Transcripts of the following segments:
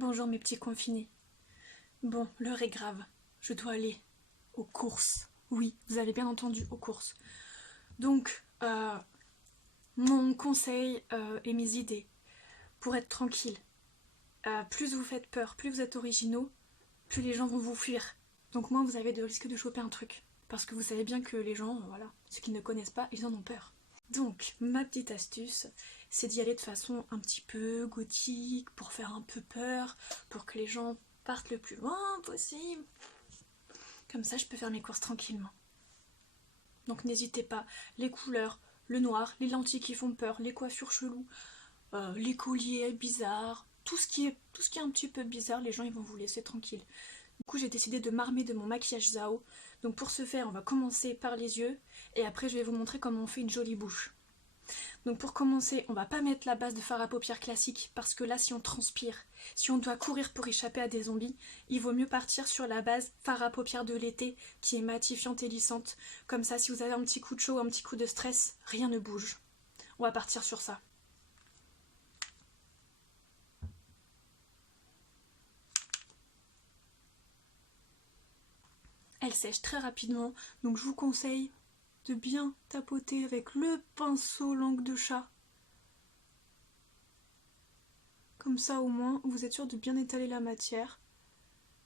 Bonjour mes petits confinés. Bon, l'heure est grave. Je dois aller aux courses. Oui, vous avez bien entendu, aux courses. Donc, mon conseil et mes idées pour être tranquille. Plus vous faites peur, plus vous êtes originaux, plus les gens vont vous fuir. Donc moins vous avez de risque de choper un truc. Parce que vous savez bien que les gens, voilà, ceux qui ne connaissent pas, ils en ont peur. Donc, ma petite astuce, c'est d'y aller de façon un petit peu gothique, pour faire un peu peur, pour que les gens partent le plus loin possible. Comme ça, je peux faire mes courses tranquillement. Donc n'hésitez pas, les couleurs, le noir, les lentilles qui font peur, les coiffures cheloues, les colliers bizarres, tout ce qui est un petit peu bizarre, les gens ils vont vous laisser tranquille. Du coup, j'ai décidé de m'armer de mon maquillage Zao. Donc pour ce faire, on va commencer par les yeux et après je vais vous montrer comment on fait une jolie bouche. Donc pour commencer, on va pas mettre la base de fard à paupières classique parce que là, si on transpire, si on doit courir pour échapper à des zombies, il vaut mieux partir sur la base fard à paupières de l'été qui est matifiante et lissante. Comme ça, si vous avez un petit coup de chaud, un petit coup de stress, rien ne bouge. On va partir sur ça. Elle sèche très rapidement, donc je vous conseille de bien tapoter avec le pinceau langue de chat. Comme ça au moins vous êtes sûr de bien étaler la matière.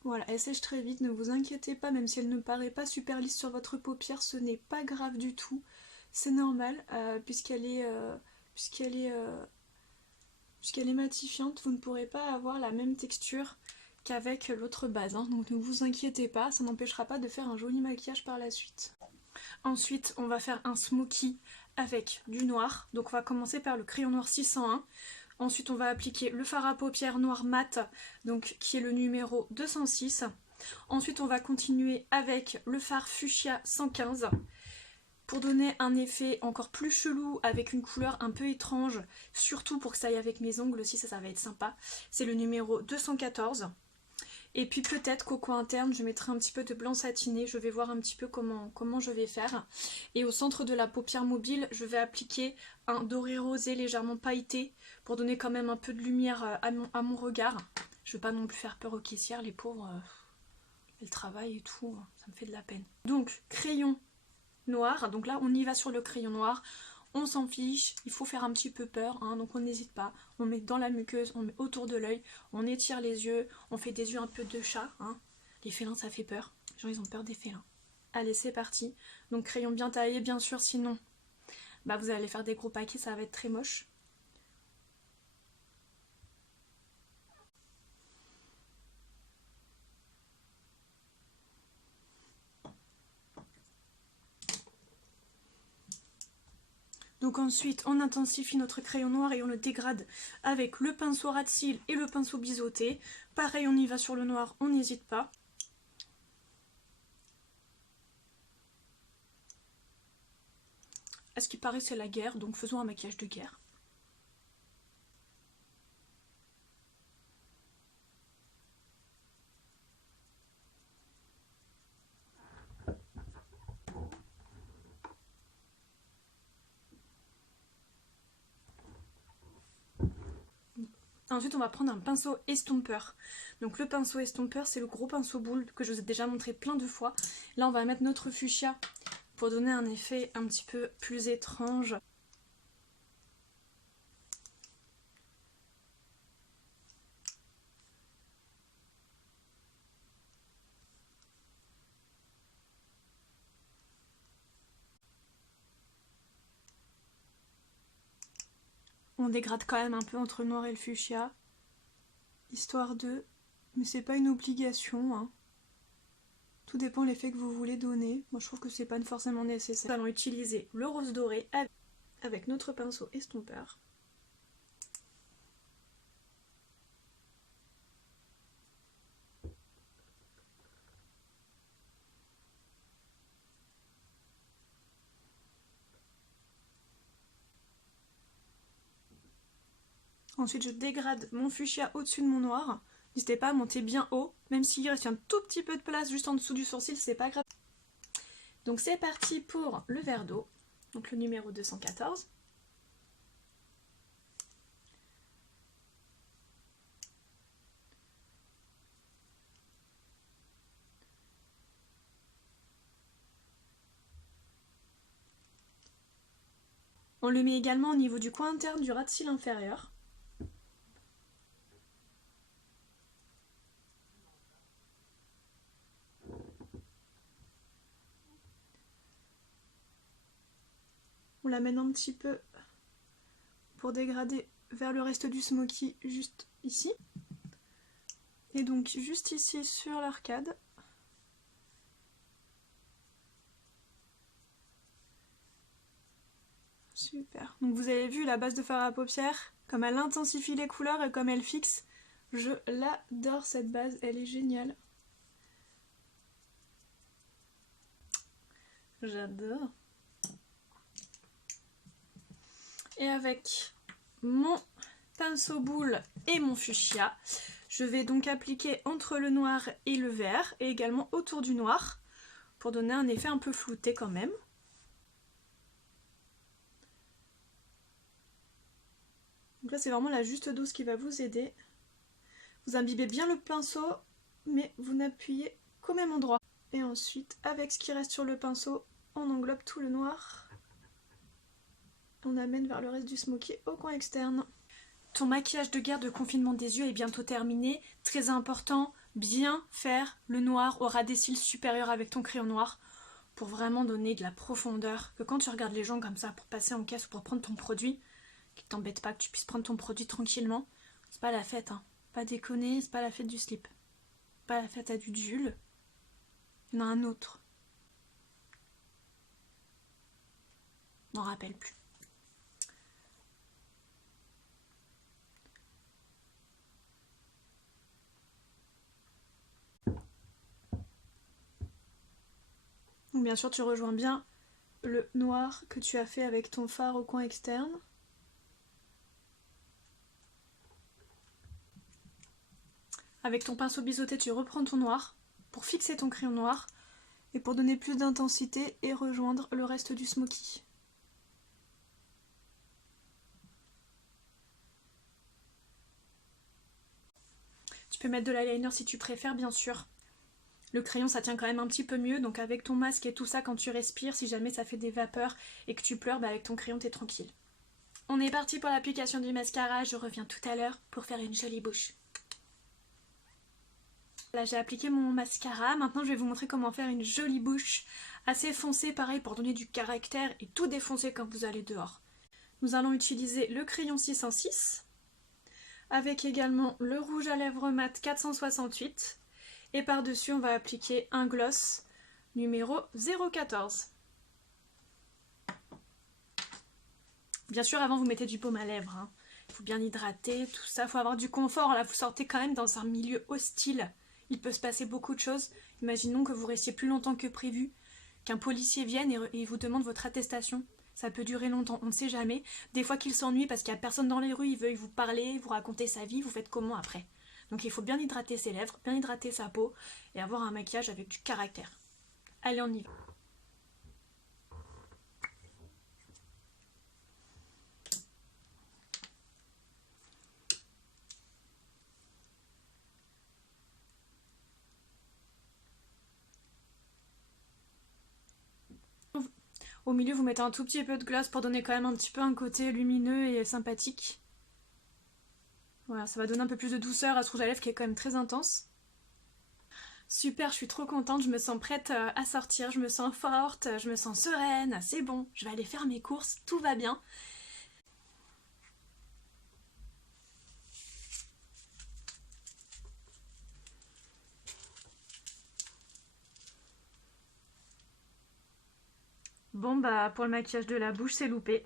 Voilà, elle sèche très vite, ne vous inquiétez pas, même si elle ne paraît pas super lisse sur votre paupière, ce n'est pas grave du tout. C'est normal, puisqu'elle est matifiante, vous ne pourrez pas avoir la même texture qu'avec l'autre base, hein. Donc ne vous inquiétez pas, ça n'empêchera pas de faire un joli maquillage par la suite. Ensuite, on va faire un smoky avec du noir. Donc on va commencer par le crayon noir 601. Ensuite, on va appliquer le fard à paupières noir mat, donc qui est le numéro 206. Ensuite, on va continuer avec le fard fuchsia 115 pour donner un effet encore plus chelou avec une couleur un peu étrange, surtout pour que ça aille avec mes ongles aussi, ça va être sympa. C'est le numéro 214. Et puis peut-être qu'au coin interne, je mettrai un petit peu de blanc satiné. Je vais voir un petit peu comment je vais faire. Et au centre de la paupière mobile, je vais appliquer un doré rosé légèrement pailleté pour donner quand même un peu de lumière à mon regard. Je ne veux pas non plus faire peur aux caissières, les pauvres. Elles travaillent et tout, ça me fait de la peine. Donc, crayon noir. Donc là, on y va sur le crayon noir. On s'en fiche, il faut faire un petit peu peur, hein, donc on n'hésite pas. On met dans la muqueuse, on met autour de l'œil, on étire les yeux, on fait des yeux un peu de chat. Hein. Les félins, ça fait peur. Les gens, ils ont peur des félins. Allez, c'est parti. Donc crayon bien taillé, bien sûr, sinon bah, vous allez faire des gros paquets, ça va être très moche. Donc ensuite, on intensifie notre crayon noir et on le dégrade avec le pinceau ras de cils et le pinceau biseauté. Pareil, on y va sur le noir, on n'hésite pas. À ce qui paraît, c'est la guerre, donc faisons un maquillage de guerre. Ensuite, on va prendre un pinceau estompeur. Donc le pinceau estompeur, c'est le gros pinceau boule que je vous ai déjà montré plein de fois. Là, on va mettre notre fuchsia pour donner un effet un petit peu plus étrange. On dégrade quand même un peu entre le noir et le fuchsia, histoire de... Mais c'est pas une obligation, hein. Tout dépend de l'effet que vous voulez donner. Moi je trouve que c'est pas forcément nécessaire. Nous allons utiliser le rose doré avec notre pinceau estompeur. Ensuite je dégrade mon fuchsia au-dessus de mon noir. N'hésitez pas à monter bien haut, même s'il reste un tout petit peu de place juste en dessous du sourcil, c'est pas grave. Donc c'est parti pour le verre d'eau, donc le numéro 214. On le met également au niveau du coin interne du ras de cils inférieur. On l'amène un petit peu pour dégrader vers le reste du smoky juste ici. Et donc juste ici sur l'arcade. Super. Donc vous avez vu la base de fard à paupières, comme elle intensifie les couleurs et comme elle fixe. Je l'adore cette base, elle est géniale. J'adore. Et avec mon pinceau boule et mon fuchsia, je vais donc appliquer entre le noir et le vert et également autour du noir pour donner un effet un peu flouté quand même. Donc là c'est vraiment la juste dose qui va vous aider. Vous imbibez bien le pinceau mais vous n'appuyez qu'au même endroit. Et ensuite avec ce qui reste sur le pinceau, on englobe tout le noir. On amène vers le reste du smoky au coin externe. Ton maquillage de guerre de confinement des yeux est bientôt terminé. Très important, bien faire le noir au ras des cils supérieur avec ton crayon noir pour vraiment donner de la profondeur. Que quand tu regardes les gens comme ça pour passer en caisse ou pour prendre ton produit, qu'ils t'embêtent pas, que tu puisses prendre ton produit tranquillement. C'est pas la fête, hein. Pas déconner, c'est pas la fête du slip. Pas la fête à du Jules. Il y en a un autre. Je m'en rappelle plus. Donc bien sûr tu rejoins bien le noir que tu as fait avec ton fard au coin externe. Avec ton pinceau biseauté tu reprends ton noir pour fixer ton crayon noir et pour donner plus d'intensité et rejoindre le reste du smoky. Tu peux mettre de l'eyeliner si tu préfères bien sûr. Le crayon ça tient quand même un petit peu mieux, donc avec ton masque et tout ça, quand tu respires, si jamais ça fait des vapeurs et que tu pleures, bah avec ton crayon t'es tranquille. On est parti pour l'application du mascara, je reviens tout à l'heure pour faire une jolie bouche. Là j'ai appliqué mon mascara, maintenant je vais vous montrer comment faire une jolie bouche assez foncée, pareil pour donner du caractère et tout défoncer quand vous allez dehors. Nous allons utiliser le crayon 606, avec également le rouge à lèvres mat 468. Et par-dessus, on va appliquer un gloss numéro 014. Bien sûr, avant, vous mettez du baume à lèvres. Hein. Il faut bien hydrater, tout ça. Il faut avoir du confort. Là, vous sortez quand même dans un milieu hostile. Il peut se passer beaucoup de choses. Imaginons que vous restiez plus longtemps que prévu, qu'un policier vienne et vous demande votre attestation. Ça peut durer longtemps, on ne sait jamais. Des fois qu'il s'ennuie parce qu'il n'y a personne dans les rues, il veut vous parler, vous raconter sa vie. Vous faites comment après ? Donc il faut bien hydrater ses lèvres, bien hydrater sa peau et avoir un maquillage avec du caractère. Allez, on y va. Au milieu, vous mettez un tout petit peu de gloss pour donner quand même un petit peu un côté lumineux et sympathique. Voilà, ça va donner un peu plus de douceur à ce rouge à lèvres qui est quand même très intense. Super, je suis trop contente, je me sens prête à sortir, je me sens forte, je me sens sereine, c'est bon, je vais aller faire mes courses, tout va bien. Bon bah pour le maquillage de la bouche c'est loupé.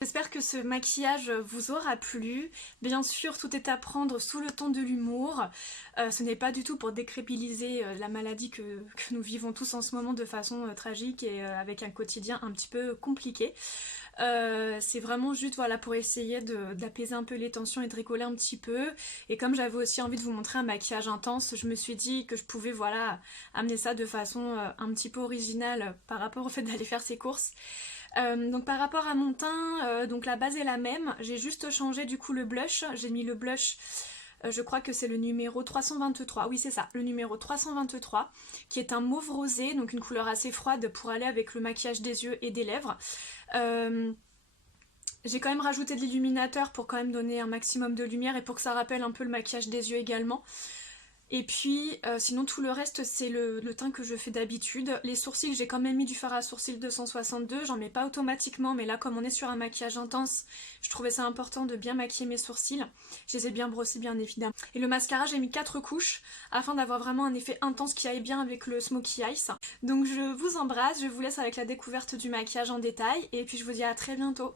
J'espère que ce maquillage vous aura plu. Bien sûr, tout est à prendre sous le ton de l'humour. Ce n'est pas du tout pour décrédibiliser la maladie que nous vivons tous en ce moment de façon tragique et avec un quotidien un petit peu compliqué. C'est vraiment juste voilà, pour essayer d'apaiser un peu les tensions et de rigoler un petit peu. Et comme j'avais aussi envie de vous montrer un maquillage intense, je me suis dit que je pouvais voilà, amener ça de façon un petit peu originale par rapport au fait d'aller faire ses courses. Donc par rapport à mon teint, donc la base est la même, j'ai juste changé du coup le blush, j'ai mis le blush je crois que c'est le numéro 323, oui c'est ça, le numéro 323, qui est un mauve rosé, donc une couleur assez froide pour aller avec le maquillage des yeux et des lèvres. J'ai quand même rajouté de l'illuminateur pour quand même donner un maximum de lumière et pour que ça rappelle un peu le maquillage des yeux également. Et puis sinon tout le reste c'est le teint que je fais d'habitude. Les sourcils, j'ai quand même mis du fard à sourcils 262, j'en mets pas automatiquement, mais là comme on est sur un maquillage intense, je trouvais ça important de bien maquiller mes sourcils. Je les ai bien brossés bien évidemment. Et le mascara, j'ai mis 4 couches afin d'avoir vraiment un effet intense qui aille bien avec le smokey eyes. Donc je vous embrasse, je vous laisse avec la découverte du maquillage en détail et puis je vous dis à très bientôt.